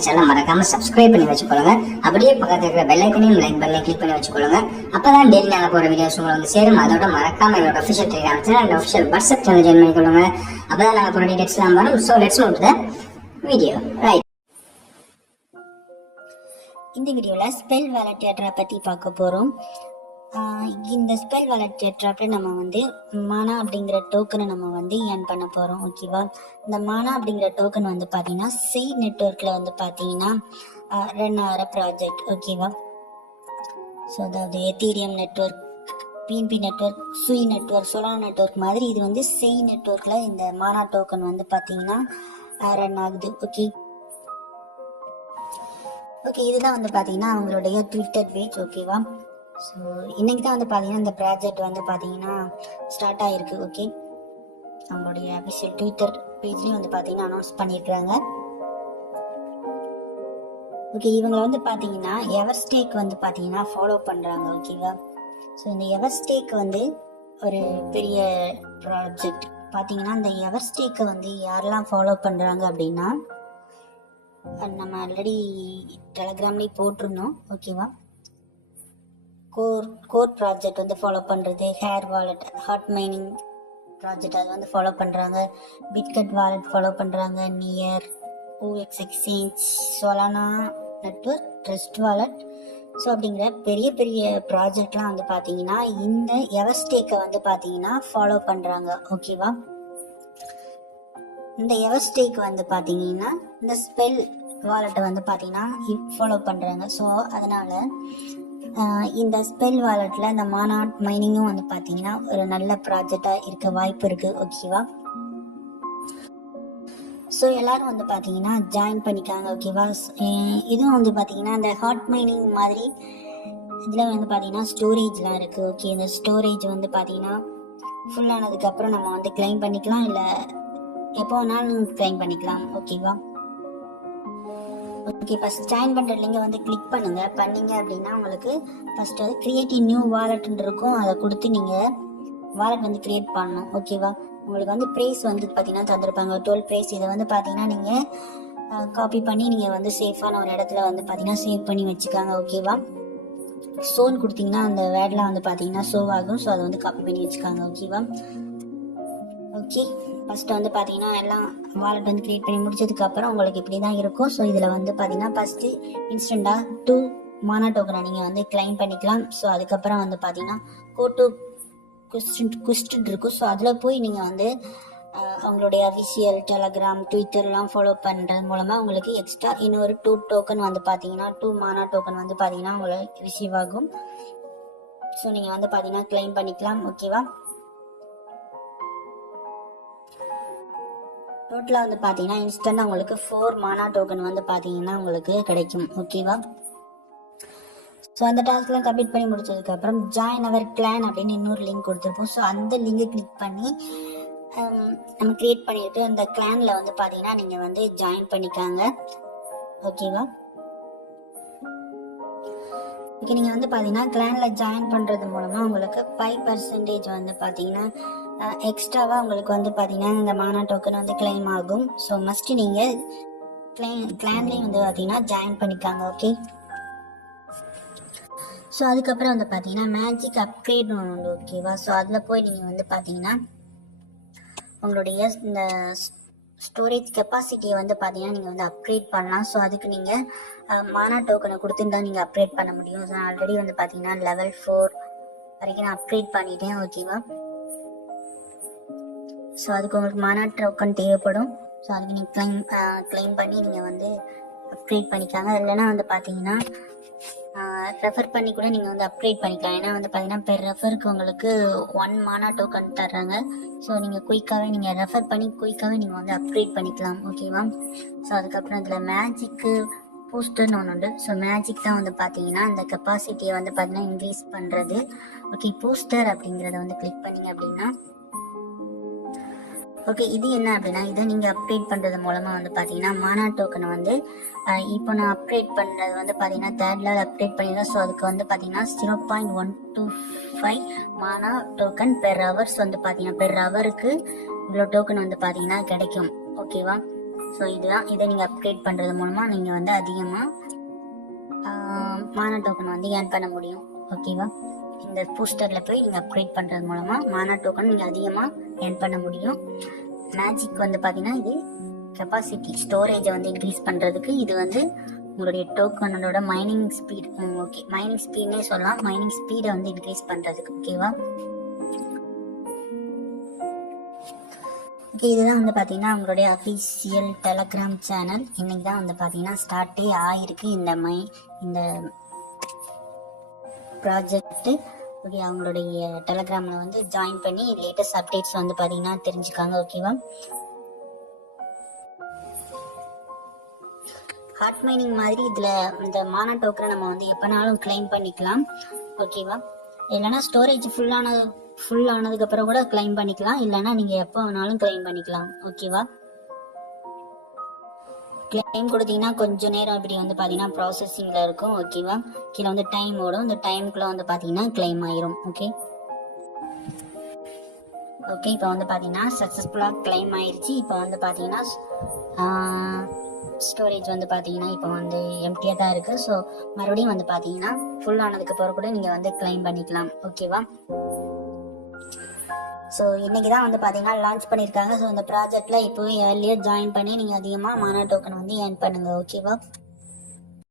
இந்த சேனலை மறக்காம சப்ஸ்கிரைப் பண்ணி வச்சுக்கொள்ளுங்க. அப்படியே பக்கத்துல இருக்கிற பெல் ஐக்கனையும் லைக் பண்ணி கிளிக் பண்ணி வச்சுக்கொள்ளுங்க. அப்பதான் டெய்லி நாங்க போற வீடியோஸ் உங்களுக்கு வந்து சேரும். அதோட மறக்காம எங்களோட official Telegram channel and official WhatsApp channel join பண்ணிக்கொள்ளுங்க. அப்பதான் நாங்க போற டீடைல்ஸ் எல்லாம் வரும். So let's move to the video. Right, இந்த வீடியோவில் ஸ்பெல் வேலட் ஏட்ரா பற்றி பார்க்க போகிறோம். இந்த ஸ்பெல் வேலட் ஏட்ராப்பில் நம்ம வந்து மானா அப்படிங்கிற டோக்கனை நம்ம வந்து ஏர்ன் பண்ண போகிறோம். ஓகேவா, இந்த மானா அப்படிங்கிற டோக்கன் வந்து பார்த்தீங்கன்னா செய் நெட்வொர்க்கில் வந்து பார்த்தீங்கன்னா ரன் ஆகிற ப்ராஜெக்ட். ஓகேவா, ஸோ அதாவது Ethereum network, BNB network, Sui network, Solana network மாதிரி இது வந்து செய் நெட்வொர்க்கில் இந்த மானா டோக்கன் வந்து பார்த்தீங்கன்னா ரன் ஆகுது. ஓகே, இதுதான் வந்து பார்த்தீங்கன்னா அவங்களுடைய ட்விட்டர் பேஜ். ஓகேவா, ஸோ இன்னைக்கு தான் வந்து பார்த்தீங்கன்னா இந்த ப்ராஜெக்ட் வந்து பார்த்தீங்கன்னா ஸ்டார்ட் ஆகிருக்கு. ஓகே, அவங்களுடைய அஃபிஷியல் ட்விட்டர் பேஜ்லேயும் வந்து பார்த்தீங்கன்னா அனௌன்ஸ் பண்ணியிருக்கிறாங்க. ஓகே, இவங்க வந்து பார்த்தீங்கன்னா எவர்ஸ்டேக் வந்து பார்த்தீங்கன்னா ஃபாலோ பண்ணுறாங்க. ஓகேவா, ஸோ இந்த எவர்ஸ்டேக் வந்து ஒரு பெரிய ப்ராஜெக்ட். பார்த்தீங்கன்னா இந்த எவர்ஸ்டேக்கை வந்து யாரெல்லாம் ஃபாலோ பண்ணுறாங்க அப்படின்னா நம்ம ஆல்ரெடி டெலகிராம்லேயே போட்டிருந்தோம். ஓகேவா, கோர் ப்ராஜெக்ட் வந்து ஃபாலோ பண்ணுறது, here wallet, hot mining project அது வந்து ஃபாலோ பண்ணுறாங்க, பிட்கட் வாலெட் ஃபாலோ பண்ணுறாங்க, Near, OKX exchange, Solana network, Trust wallet. So அப்படிங்கிற பெரிய பெரிய ப்ராஜெக்ட்லாம் வந்து பார்த்தீங்கன்னா இந்த எவர்ஸ்டேக்கை வந்து பார்த்தீங்கன்னா ஃபாலோ பண்ணுறாங்க. ஓகேவா, இந்த எவர்ஸ்டேக் வந்து பார்த்தீங்கன்னா இந்த ஸ்பெல் வாலெட்டை வந்து பார்த்தீங்கன்னா ஃபாலோ பண்ணுறாங்க. ஸோ அதனால் இந்த ஸ்பெல் வாலெட்டில் இந்த மானாட் மைனிங்கும் வந்து பார்த்தீங்கன்னா ஒரு நல்ல ப்ராஜெக்டாக இருக்க வாய்ப்பு இருக்குது. ஓகேவா, ஸோ எல்லோரும் வந்து பார்த்தீங்கன்னா ஜாயின் பண்ணிக்காங்க. ஓகேவா, இதுவும் வந்து பார்த்தீங்கன்னா இந்த ஹாட் மைனிங் மாதிரி இதில் வந்து பார்த்தீங்கன்னா ஸ்டோரேஜ்லாம் இருக்குது. ஓகே, இந்த ஸ்டோரேஜ் வந்து பார்த்தீங்கன்னா ஃபுல்லானதுக்கப்புறம் நம்ம வந்து கிளைம் பண்ணிக்கலாம், இல்லை எப்போ வேணாலும் கிளைம் பண்ணிக்கலாம். ஓகேவா, ஓகே, ஃபஸ்ட் ஜாயின் பண்ணுற லிங்கை வந்து கிளிக் பண்ணீங்க அப்படின்னா உங்களுக்கு ஃபஸ்ட்டு வந்து கிரியேட் நியூ வாலெட்னு இருக்கும். அதை கொடுத்து நீங்கள் வாலெட் வந்து கிரியேட் பண்ணணும். ஓகேவா, உங்களுக்கு வந்து ப்ரைஸ் வந்து பார்த்தீங்கன்னா தந்திருப்பாங்க 12 ப்ரைஸ். இதை வந்து பார்த்தீங்கன்னா நீங்கள் காப்பி பண்ணி நீங்கள் வந்து சேஃபான ஒரு இடத்துல வந்து பார்த்தீங்கன்னா சேவ் பண்ணி வச்சுக்காங்க. ஓகேவா, ஷோன்னு கொடுத்தீங்கன்னா அந்த வேர்ட்லாம் வந்து பார்த்தீங்கன்னா ஷோ ஆகும். ஸோ அதை வந்து காப்பி பண்ணி வச்சுக்காங்க. ஓகேவா, ஓகே, ஃபஸ்ட்டு வந்து பார்த்தீங்கன்னா எல்லாம் வாலெட் வந்து க்ரியேட் பண்ணி முடிச்சதுக்கப்புறம் உங்களுக்கு இப்படி தான் இருக்கும். ஸோ இதில் வந்து பார்த்தீங்கன்னா ஃபஸ்ட்டு இன்ஸ்டண்ட்டாக 2 மானா டோக்கனை நீங்கள் வந்து கிளைம் பண்ணிக்கலாம். ஸோ அதுக்கப்புறம் வந்து பார்த்தீங்கன்னா கோட்டு குஸ்ட் இருக்கும். ஸோ அதில் போய் நீங்கள் வந்து அவங்களுடைய அஃபிஷியல் டெலகிராம், ட்விட்டர்லாம் ஃபாலோ பண்ணுறது மூலமாக உங்களுக்கு எக்ஸ்ட்ரா இன்னொரு 2 டோக்கன் வந்து பார்த்தீங்கன்னா 2 மானா டோக்கன் வந்து பார்த்தீங்கன்னா உங்களுக்கு ரிசீவ் ஆகும். ஸோ நீங்கள் வந்து பார்த்தீங்கன்னா கிளைம் பண்ணிக்கலாம். ஓகேவா, டோட்டலாக வந்து பார்த்தீங்கன்னா இன்ஸ்டன்ட்டாக உங்களுக்கு 4 மானா டோக்கன் வந்து பார்த்தீங்கன்னா உங்களுக்கு கிடைக்கும். ஓகேவா, ஸோ அந்த டாஸ்க்லாம் கம்ப்ளீட் பண்ணி முடிச்சதுக்கப்புறம் ஜாயின் அவர் கிளான் அப்படின்னு இன்னொரு லிங்க் கொடுத்துருப்போம். ஸோ அந்த லிங்கை கிளிக் பண்ணி நம்ம க்ரியேட் பண்ணிட்டு அந்த கிளானில் வந்து பார்த்தீங்கன்னா நீங்கள் வந்து ஜாயின் பண்ணிக்காங்க. ஓகேவா, ஓகே, நீங்கள் வந்து பார்த்தீங்கன்னா கிளானில் ஜாயின் பண்ணுறது மூலமாக உங்களுக்கு 5% வந்து பார்த்தீங்கன்னா எக்ஸ்ட்ராவாக உங்களுக்கு வந்து பார்த்தீங்கன்னா இந்த மானா டோக்கன் வந்து கிளைம் ஆகும். ஸோ மஸ்ட்டு நீங்கள் கிளான்லேயும் வந்து பார்த்தீங்கன்னா ஜாயின் பண்ணிக்காங்க. ஓகே, ஸோ அதுக்கப்புறம் வந்து பார்த்தீங்கன்னா மேஜிக் அப்கிரேட் ஒன்று உண்டு. ஓகேவா, ஸோ அதில் போய் நீங்கள் வந்து பார்த்தீங்கன்னா உங்களுடைய இந்த ஸ்டோரேஜ் கெப்பாசிட்டியை வந்து பார்த்தீங்கன்னா நீங்கள் வந்து அப்கிரேட் பண்ணலாம். ஸோ அதுக்கு நீங்கள் மானா டோக்கனை கொடுத்துருந்தா நீங்கள் அப்கிரேட் பண்ண முடியும். ஸோ ஆல்ரெடி வந்து பார்த்தீங்கன்னா level 4 வரைக்கும் நான் அப்கிரேட் பண்ணிட்டேன். ஓகேவா, ஸோ அதுக்கு உங்களுக்கு மானா டோக்கன் தேவைப்படும். ஸோ அதுக்கு நீங்கள் கிளைம் பண்ணி நீங்கள் வந்து அப்கிரேட் பண்ணிக்காங்க. இல்லைன்னா வந்து பார்த்தீங்கன்னா ரெஃபர் பண்ணி கூட நீங்கள் வந்து அப்கிரேட் பண்ணிக்கலாம். ஏன்னா வந்து பார்த்தீங்கன்னா பெர் ரெஃபருக்கு உங்களுக்கு 1 மானா டோக்கன் தர்றாங்க. ஸோ நீங்கள் குயிக்காகவே நீங்கள் ரெஃபர் பண்ணி குயிக்காகவே நீங்கள் வந்து அப்கிரேட் பண்ணிக்கலாம். ஓகேவா, ஸோ அதுக்கப்புறம் இதில் மேஜிக்கு பூஸ்டர்னு ஒன்று உண்டு. ஸோ மேஜிக் தான் வந்து பார்த்தீங்கன்னா அந்த கெப்பாசிட்டியை வந்து பார்த்தீங்கன்னா இன்க்ரீஸ் பண்ணுறது. ஓகே, பூஸ்டர் அப்படிங்கிறத வந்து கிளிக் பண்ணிங்க அப்படின்னா ஓகே, இது என்ன அப்படின்னா இதை நீங்கள் அப்கிரேட் பண்ணுறது மூலமாக வந்து பார்த்தீங்கன்னா மானா டோக்கனை வந்து இப்போ நான் அப்கிரேட் பண்ணுறது வந்து பார்த்தீங்கன்னா 3rd level அப்கிரேட் பண்ணிடுறேன். ஸோ அதுக்கு வந்து பார்த்தீங்கன்னா 0.125 மானா டோக்கன் பெர் ஹவர்ஸ் வந்து பார்த்தீங்கன்னா பெர் ஹவருக்கு இவ்வளோ டோக்கன் வந்து பார்த்தீங்கன்னா கிடைக்கும். ஓகேவா, ஸோ இதுதான், இதை நீங்கள் அப்கிரேட் பண்ணுறது மூலமாக நீங்கள் வந்து அதிகமாக மானா டோக்கன் வந்து ஏர்ன் பண்ண முடியும். ஓகேவா, இந்த பூஸ்டரில் போய் நீங்கள் அப்கிரேட் பண்ணுறது மூலமாக மானா டோக்கன் நீங்கள் அதிகமாக ஏர்ன் பண்ண முடியும். மேஜிக் வந்து பார்த்தீங்கன்னா இது கெப்பாசிட்டி ஸ்டோரேஜை வந்து இன்க்ரீஸ் பண்ணுறதுக்கு, இது வந்து உங்களுடைய டோக்கனோட மைனிங் ஸ்பீட், ஓகே மைனிங் ஸ்பீட்னே சொல்லலாம், மைனிங் ஸ்பீடை வந்து இன்க்ரீஸ் பண்ணுறதுக்கு. ஓகேவா, ஓகே இதுதான் வந்து பார்த்தீங்கன்னா உங்களுடைய அஃபிஷியல் டெலகிராம் சேனல். இன்னைக்கு தான் வந்து பார்த்தீங்கன்னா ஸ்டார்ட்டே ஆகிருக்கு இந்த ப்ராஜெக்ட்டு. ஓகே, அவங்களுடைய டெலகிராமில் வந்து ஜாயின் பண்ணி லேட்டஸ்ட் அப்டேட்ஸ் வந்து பார்த்தீங்கன்னா தெரிஞ்சுக்காங்க. ஓகேவா, ஹார்ட் மைனிங் மாதிரி இதில் இந்த மானா டோக்கனை நம்ம வந்து எப்போனாலும் கிளைம் பண்ணிக்கலாம். ஓகேவா, இல்லைனா ஸ்டோரேஜ் ஃபுல் ஆனதுக்கு அப்புறம் கூட கிளைம் பண்ணிக்கலாம், இல்லைனா நீங்கள் எப்போ வேணாலும் கிளைம் பண்ணிக்கலாம். ஓகேவா, கிளைம் கொடுத்தீங்கன்னா கொஞ்சம் நேரம் இப்படி வந்து பார்த்தீங்கன்னா ப்ராசஸிங்கில் இருக்கும். ஓகேவா, கீழே வந்து டைம் ஓடும், இந்த டைமுக்குள்ளே வந்து பார்த்தீங்கன்னா கிளைம் ஆயிரும். ஓகே, இப்போ வந்து பார்த்தீங்கன்னா சக்ஸஸ்ஃபுல்லாக கிளைம் ஆயிடுச்சு. இப்போ வந்து பார்த்தீங்கன்னா ஸ்டோரேஜ் வந்து பார்த்தீங்கன்னா இப்போ வந்து எம்டியாக தான் இருக்குது. ஸோ மறுபடியும் வந்து பார்த்தீங்கன்னா ஃபுல் ஆனதுக்கு அப்புறம் கூட நீங்கள் வந்து கிளைம் பண்ணிக்கலாம். ஓகேவா, ஸோ இன்னைக்கு தான் வந்து பார்த்தீங்கன்னா லான்ச் பண்ணியிருக்காங்க. ஸோ இந்த ப்ராஜெக்டில் இப்போவே ஏர்லியாக ஜாயின் பண்ணி நீங்கள் அதிகமாக மானா டோக்கன் வந்து ஏர்ன் பண்ணுங்கள். ஓகேவா.